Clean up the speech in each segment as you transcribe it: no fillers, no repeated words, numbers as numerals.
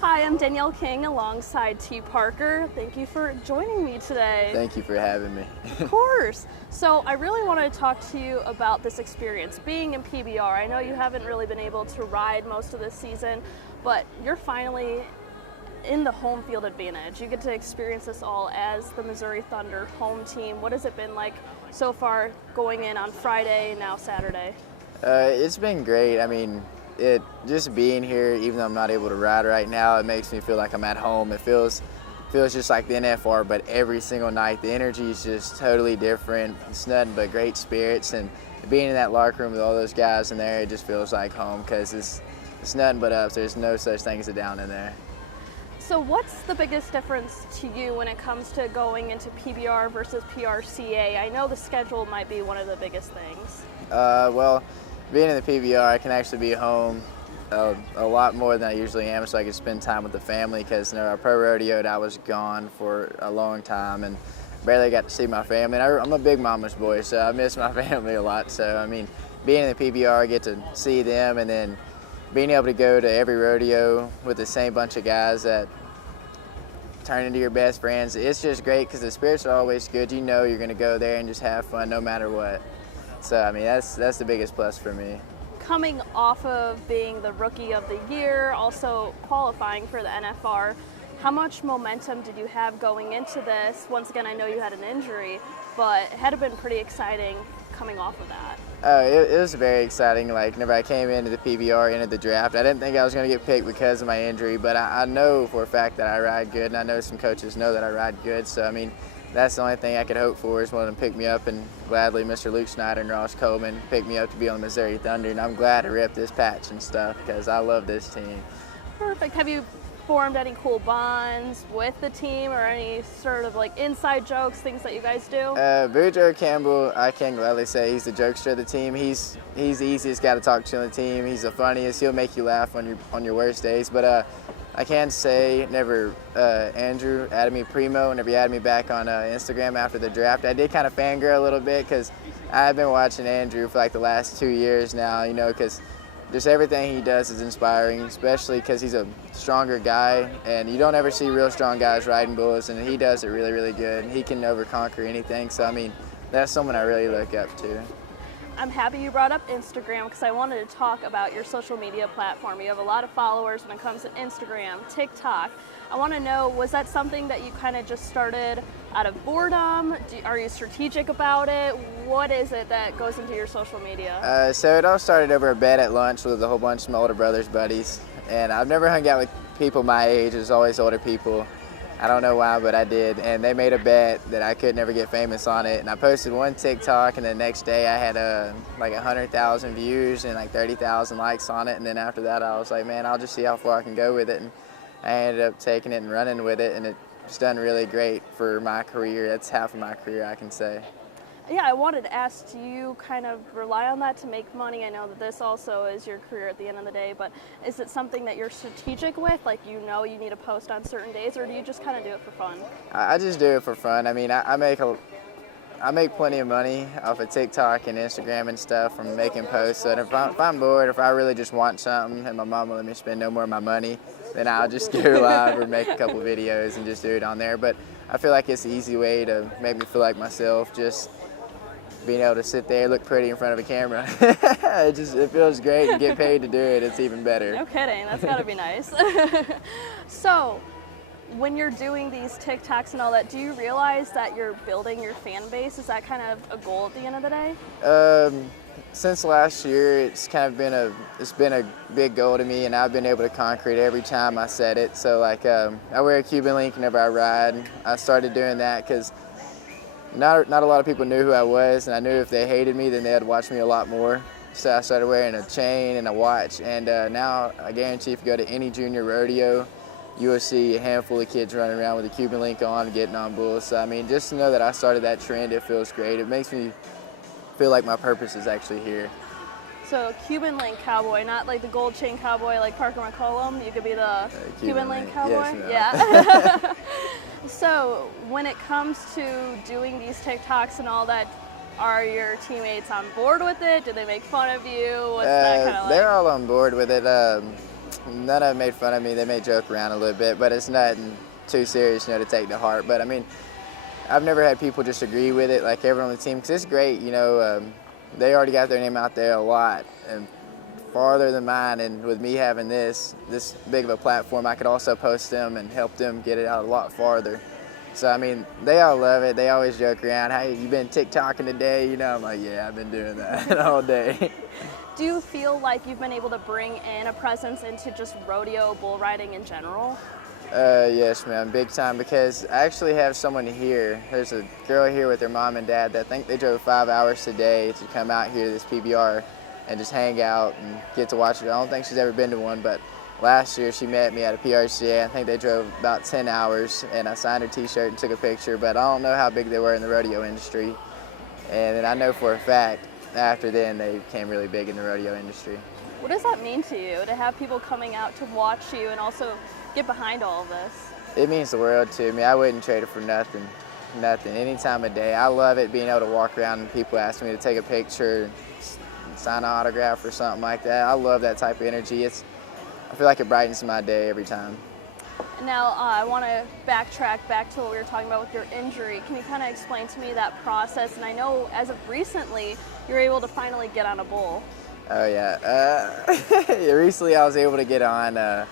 Hi, I'm Danielle King alongside T. Parker. Thank you for joining me today. Thank you for having me. Of course. So I really wanted to talk to you about this experience, being in PBR. I know you haven't really been able to ride most of this season, but you're finally in the home field advantage. You get to experience this all as the Missouri Thunder home team. What has it been like so far going in on Friday, now Saturday? It's been great. I mean, just being here, even though I'm not able to ride right now, it makes me feel like I'm at home. It feels just like the NFR, but every single night the energy is just totally different. It's nothing but great spirits, and being in that locker room with all those guys in there, it just feels like home because it's nothing but ups. There's no such thing as a down in there. So what's the biggest difference to you when it comes to going into PBR versus PRCA? I know the schedule might be one of the biggest things. Well, being in the PBR, I can actually be home a lot more than I usually am, so I can spend time with the family because our pro rodeo, I was gone for a long time and barely got to see my family. And I'm a big mama's boy, so I miss my family a lot. So, I mean, being in the PBR, I get to see them, and then being able to go to every rodeo with the same bunch of guys that turn into your best friends, it's just great because the spirits are always good. You know you're going to go there and just have fun no matter what. So, I mean, that's the biggest plus for me. Coming off of being the Rookie of the Year, also qualifying for the NFR, how much momentum did you have going into this? Once again, I know you had an injury, but it had been pretty exciting coming off of that. It was very exciting. Like, whenever I came into the PBR, into the draft, I didn't think I was going to get picked because of my injury, but I know for a fact that I ride good, and I know some coaches know that I ride good. So, I mean, that's the only thing I could hope for is one of them pick me up, and gladly Mr. Luke Snyder and Ross Coleman picked me up to be on the Missouri Thunder, and I'm glad to rep this patch and stuff because I love this team. Perfect. Have you formed any cool bonds with the team or any sort of like inside jokes, things that you guys do? Boudreaux Campbell, I can gladly say he's the jokester of the team. He's the easiest guy to talk to on the team. He's the funniest. He'll make you laugh on your worst days. But I can say, Andrew added me primo whenever he added me back on Instagram after the draft. I did kind of fangirl a little bit because I've been watching Andrew for like the last 2 years now, you know, because just everything he does is inspiring, especially because he's a stronger guy, and you don't ever see real strong guys riding bulls, and he does it really, really good. He can overconquer anything, so I mean, that's someone I really look up to. I'm happy you brought up Instagram because I wanted to talk about your social media platform. You have a lot of followers when it comes to Instagram, TikTok. I want to know, was that something that you kind of just started out of boredom? Are you strategic about it? What is it that goes into your social media? So it all started over a bet at lunch with a whole bunch of my older brother's buddies. And I've never hung out with people my age. It was always older people. I don't know why, but I did. And they made a bet that I could never get famous on it. And I posted one TikTok, and the next day I had like 100,000 views and like 30,000 likes on it. And then after that, I was like, man, I'll just see how far I can go with it. And I ended up taking it and running with it, and it's done really great for my career. That's half of my career, I can say. Yeah, I wanted to ask, do you kind of rely on that to make money? I know that this also is your career at the end of the day, but is it something that you're strategic with? Like, you know you need to post on certain days, or do you just kind of do it for fun? I just do it for fun. I mean, I make plenty of money off of TikTok and Instagram and stuff from making posts. So if I'm bored, if I really just want something and my mom will let me spend no more of my money, then I'll just go live or make a couple videos and just do it on there. But I feel like it's the easy way to make me feel like myself, just being able to sit there, look pretty in front of a camera. It feels great, and get paid to do it. It's even better. No kidding, that's gotta be nice. So, when you're doing these TikToks and all that, do you realize that you're building your fan base? Is that kind of a goal at the end of the day? Since last year, it's been a big goal to me, and I've been able to conquer it every time I set it. So like, I wear a Cuban link whenever I ride. I started doing that because not a lot of people knew who I was, and I knew if they hated me, then they'd watch me a lot more. So I started wearing a chain and a watch, and now I guarantee if you go to any junior rodeo, you will see a handful of kids running around with a Cuban link on and getting on bulls. So I mean, just to know that I started that trend, it feels great. It makes me feel like my purpose is actually here. So Cuban link cowboy, not like the gold chain cowboy like Parker McCollum. You could be the Cuban link cowboy. Yes, no. Yeah. So when it comes to doing these TikToks and all that, are your teammates on board with it? Do they make fun of you? What's that kind of like? They're all on board with it. none of them made fun of me. They may joke around a little bit, but it's nothing too serious, to take to heart. But I mean, I've never had people just agree with it, like everyone on the team, because it's great. They already got their name out there a lot and farther than mine. And with me having this big of a platform, I could also post them and help them get it out a lot farther. So I mean, they all love it. They always joke around, "Hey, you been TikToking today?" I'm like, "Yeah, I've been doing that all day." Do you feel like you've been able to bring in a presence into just rodeo bull riding in general? Yes, ma'am, big time, because I actually have someone here. There's a girl here with her mom and dad that I think they drove 5 hours today to come out here to this PBR and just hang out and get to watch it. I don't think she's ever been to one, but last year she met me at a PRCA. I think they drove about 10 hours, and I signed her t-shirt and took a picture, but I don't know how big they were in the rodeo industry. And then I know for a fact after then they became really big in the rodeo industry. What does that mean to you, to have people coming out to watch you and also get behind all of this? It means the world to me. I wouldn't trade it for nothing, any time of day. I love it, being able to walk around and people ask me to take a picture, sign an autograph or something like that. I love that type of energy. I feel like it brightens my day every time. Now, I want to backtrack back to what we were talking about with your injury. Can you kind of explain to me that process? And I know as of recently, you were able to finally get on a bull. Oh, yeah. Yeah, recently I was able to get on. I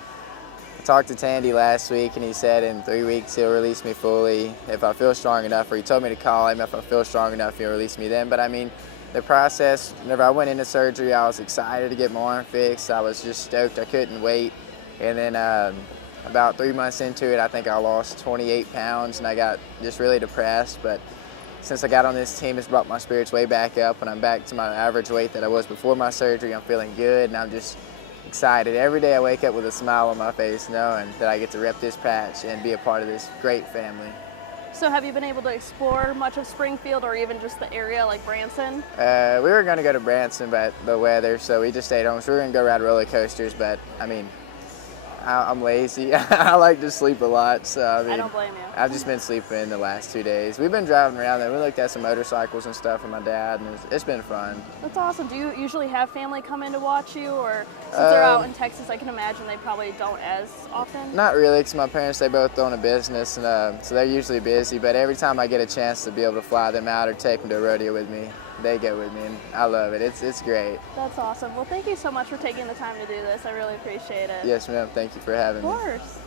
talked to Tandy last week, and he said in 3 weeks he'll release me fully if I feel strong enough, or he told me to call him if I feel strong enough, he'll release me then. But I mean, the process, whenever I went into surgery, I was excited to get my arm fixed. I was just stoked. I couldn't wait. And then about 3 months into it, I think I lost 28 pounds, and I got just really depressed. But since I got on this team, it's brought my spirits way back up, and I'm back to my average weight that I was before my surgery. I'm feeling good, and I'm just excited. Every day I wake up with a smile on my face, knowing that I get to rep this patch and be a part of this great family. So have you been able to explore much of Springfield or even just the area like Branson? We were going to go to Branson, but the weather, so we just stayed home. So we were going to go ride roller coasters, but I mean, I'm lazy. I like to sleep a lot, so I mean, I don't blame you. I've just been sleeping the last 2 days. We've been driving around there. We looked at some motorcycles and stuff with my dad, and it's been fun. That's awesome. Do you usually have family come in to watch you, or since they're out in Texas, I can imagine they probably don't as often? Not really, because my parents, they both own a business, and so they're usually busy. But every time I get a chance to be able to fly them out or take them to a rodeo with me, they go with me, and I love it. It's great. That's awesome. Well, thank you so much for taking the time to do this. I really appreciate it. Yes, ma'am. Thank you for having me. Of course.